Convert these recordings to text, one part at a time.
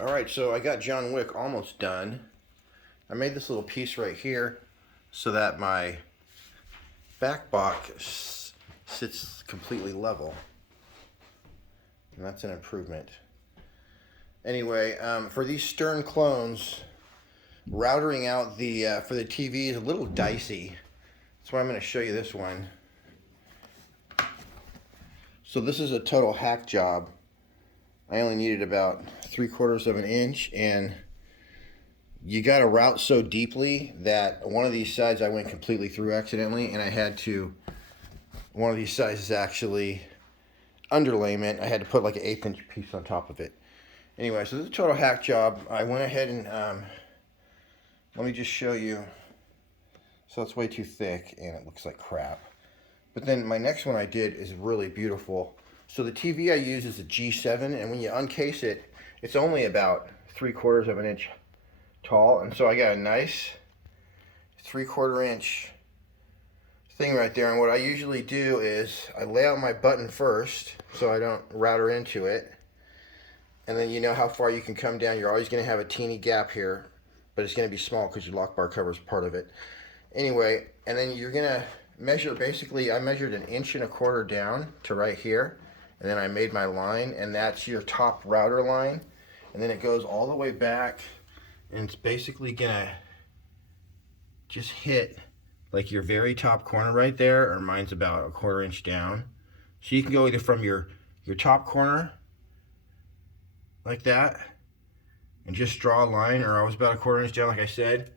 Alright, so I got John Wick almost done. I made this little piece right here so that my back box sits completely level. And that's an improvement. Anyway, for these stern clones, routering out the for the TV is a little dicey. That's why I'm going to show you this one. So this is a total hack job. I only needed about 3/4 of an inch, and you got to route so deeply that one of these sides I went completely through accidentally, and I had to, one of these sides is actually underlayment. I had to put like an 1/8 inch piece on top of it. Anyway, so this is a total hack job. I went ahead and let me just show you. So it's way too thick and it looks like crap. But then my next one I did is really beautiful. So the TV I use is a G7, and when you uncase it, it's only about 3/4 of an inch tall. And so I got a nice 3/4 inch thing right there. And what I usually do is I lay out my button first so I don't router into it. And then you know how far you can come down. You're always going to have a teeny gap here, but it's going to be small because your lock bar covers part of it. Anyway, and then you're going to measure, basically I measured 1.25 inches down to right here. And then I made my line, and that's your top router line. And then it goes all the way back, and it's basically gonna just hit like your very top corner right there, or mine's about 1/4 inch down. So you can go either from your top corner, like that, and just draw a line, or I was about 1/4 inch down, like I said,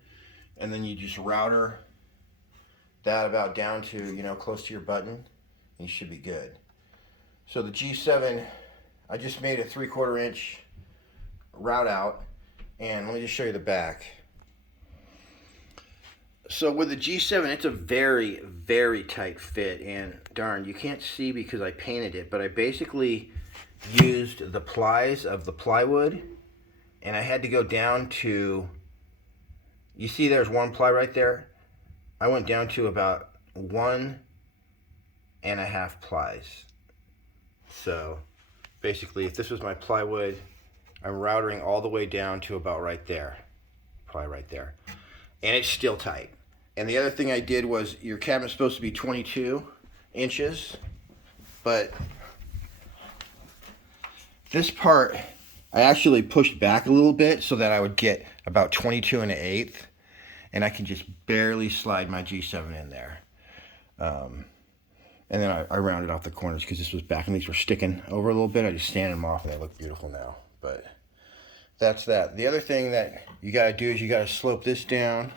and then you just router that about down to, you know, close to your button, and you should be good. So the G7, I just made a 3/4 inch route out, and let me just show you the back. So with the G7, it's a very, very tight fit, and darn, you can't see because I painted it, but I basically used the plies of the plywood, and I had to go down to, you see there's one ply right there? I went down to about 1.5 plies. So basically, if this was my plywood, I'm routering all the way down to about right there, probably right there, and it's still tight. And the other thing I did was, your cabinet's supposed to be 22 inches, but this part I actually pushed back a little bit so that I would get about 22 1/8, and I can just barely slide my G7 in there. And then I rounded off the corners because this was back and these were sticking over a little bit. I just sanded them off and they look beautiful now. But that's that. The other thing that you got to do is you got to slope this down,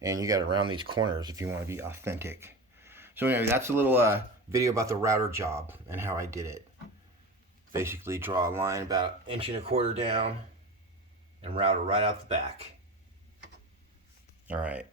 and you got to round these corners if you want to be authentic. So anyway, that's a little video about the router job and how I did it. Basically draw a line about 1.25 inches down and router right out the back. All right.